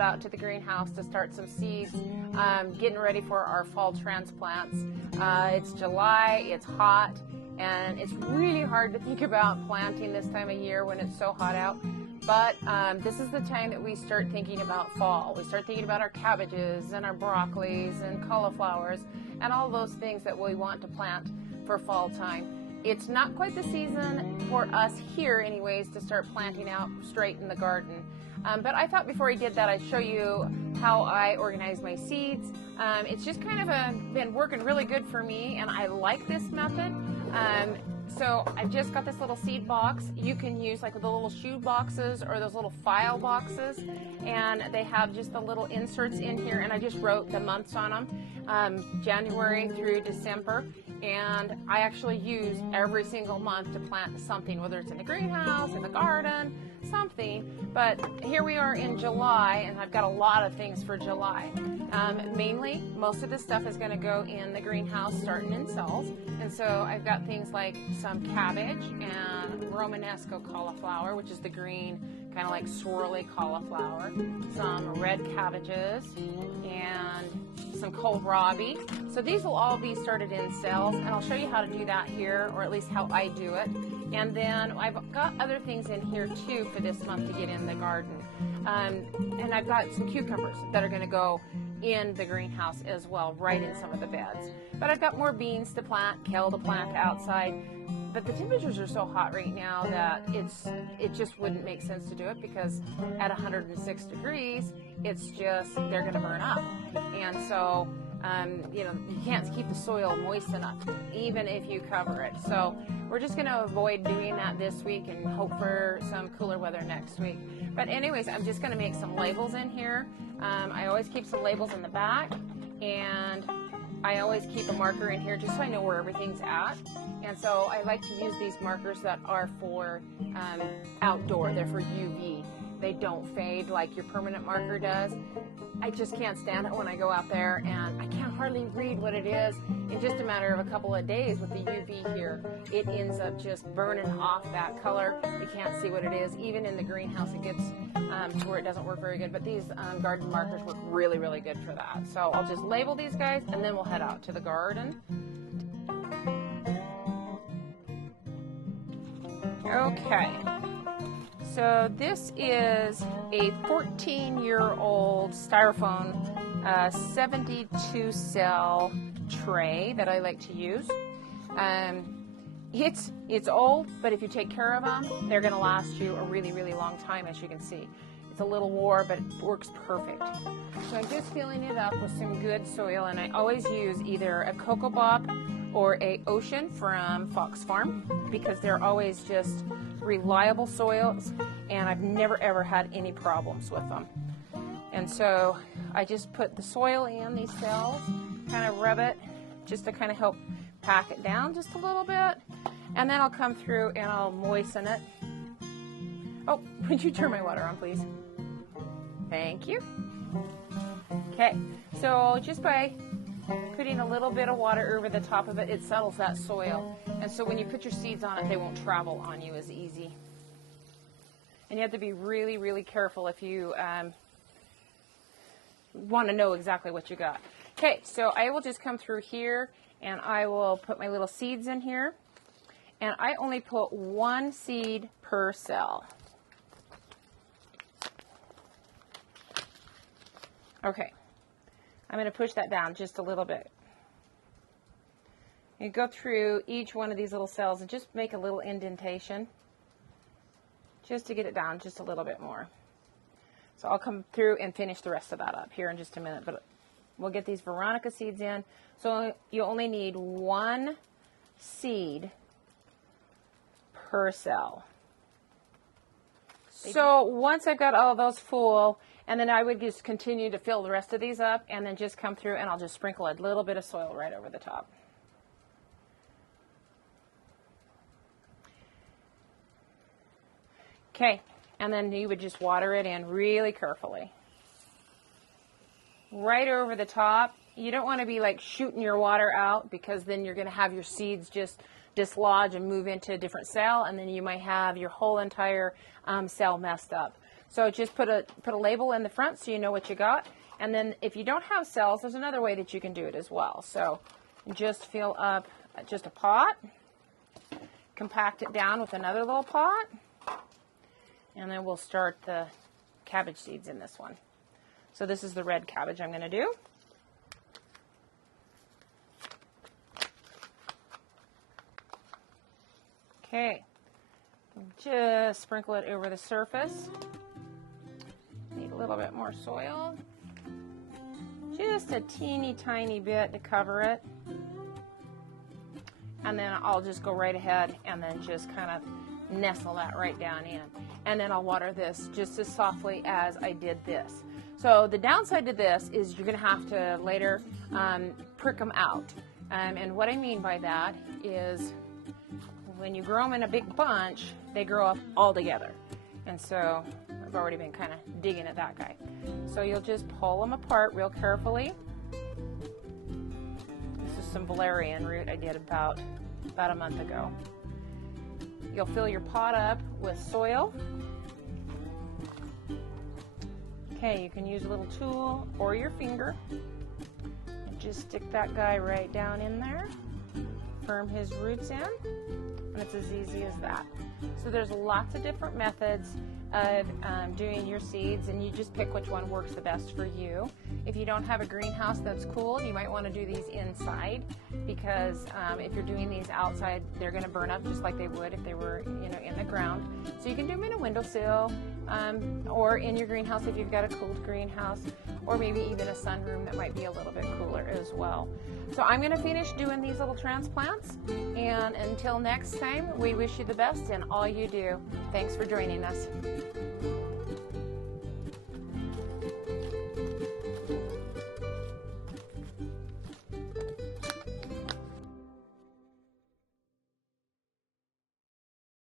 head out to the greenhouse to start some seeds, getting ready for our fall transplants. It's July, it's hot, and it's really hard to think about planting this time of year when it's so hot out. But this is the time that we start thinking about fall. We start thinking about our cabbages and our broccolis and cauliflowers and all those things that we want to plant for fall time. It's not quite the season for us here anyways to start planting out straight in the garden. But I thought before I did that I'd show you how I organize my seeds. It's just kind of been working really good for me, and I like this method. So I've just got this little seed box. You can use like the little shoe boxes or those little file boxes, and they have just the little inserts in here, and I just wrote the months on them, January through December, and I actually use every single month to plant something, whether it's in the greenhouse, in the garden, something. But here we are in July, and I've got a lot of things for July. Mainly, most of this stuff is going to go in the greenhouse starting in cells. And so I've got things like some cabbage and Romanesco cauliflower, which is the green, kind of like swirly cauliflower, some red cabbages, and some kohlrabi. So these will all be started in cells, and I'll show you how to do that here, or at least how I do it. And then I've got other things in here too for this month to get in the garden. And I've got some cucumbers that are going to go in the greenhouse as well, right in some of the beds. But I've got more beans to plant, kale to plant outside. But the temperatures are so hot right now that it just wouldn't make sense to do it, because at 106 degrees, they're going to burn up. And so, you can't keep the soil moist enough, even if you cover it. So we're just going to avoid doing that this week and hope for some cooler weather next week. But anyways, I'm just going to make some labels in here. I always keep some labels in the back, and I always keep a marker in here just so I know where everything's at. And so I like to use these markers that are for outdoor. They're for UV. They don't fade like your permanent marker does. I just can't stand it when I go out there and I can't hardly read what it is. In just a matter of a couple of days with the UV here, it ends up just burning off that color. You can't see what it is. Even in the greenhouse, it gets to where it doesn't work very good. But these garden markers work really, really good for that. So I'll just label these guys, and then we'll head out to the garden. Okay. So this is a 14-year-old styrofoam 72 cell tray that I like to use. It's old, but if you take care of them, they're going to last you a really, really long time, as you can see. It's a little wore, but it works perfect. So I'm just filling it up with some good soil, and I always use either a Cocoa Bob or a Ocean from Fox Farm, because they're always just reliable soils, and I've never ever had any problems with them. And so I just put the soil in these cells, kind of rub it just to kind of help pack it down just a little bit, and then I'll come through and I'll moisten it. Oh, would you turn my water on, please? Thank you. Okay, so just by putting a little bit of water over the top of it, it settles that soil. And so when you put your seeds on it, they won't travel on you as easy. And you have to be really, really careful if you want to know exactly what you got. Okay, so I will just come through here, and I will put my little seeds in here. And I only put one seed per cell. Okay. I'm going to push that down just a little bit. You go through each one of these little cells and just make a little indentation just to get it down just a little bit more. So I'll come through and finish the rest of that up here in just a minute, but we'll get these Veronica seeds in. So you only need one seed per cell. So once I've got all those full, and then I would just continue to fill the rest of these up, and then just come through and I'll just sprinkle a little bit of soil right over the top. Okay, and then you would just water it in really carefully. Right over the top. You don't want to be like shooting your water out, because then you're going to have your seeds just dislodge and move into a different cell, and then you might have your whole entire cell messed up. So just put a label in the front so you know what you got. And then if you don't have cells, there's another way that you can do it as well. So just fill up just a pot, compact it down with another little pot, and then we'll start the cabbage seeds in this one. So this is the red cabbage I'm going to do. Okay, just sprinkle it over the surface. Need a little bit more soil. Just a teeny tiny bit to cover it. And then I'll just go right ahead and then just kind of nestle that right down in. And then I'll water this just as softly as I did this. So the downside to this is you're going to have to later prick them out. And what I mean by that is when you grow them in a big bunch, they grow up all together. And so I've already been kind of digging at that guy. So you'll just pull them apart real carefully. This is some valerian root I did about a month ago. You'll fill your pot up with soil. Okay, you can use a little tool or your finger. And just stick that guy right down in there. Firm his roots in. And it's as easy as that. So there's lots of different methods of doing your seeds, and you just pick which one works the best for you. If you don't have a greenhouse, that's cool. You might want to do these inside, because if you're doing these outside, they're going to burn up just like they would if they were, in the ground. So you can do them in a windowsill, or in your greenhouse if you've got a cooled greenhouse, or maybe even a sunroom that might be a little bit cooler as well. So I'm going to finish doing these little transplants, and until next time, we wish you the best in all you do. Thanks for joining us.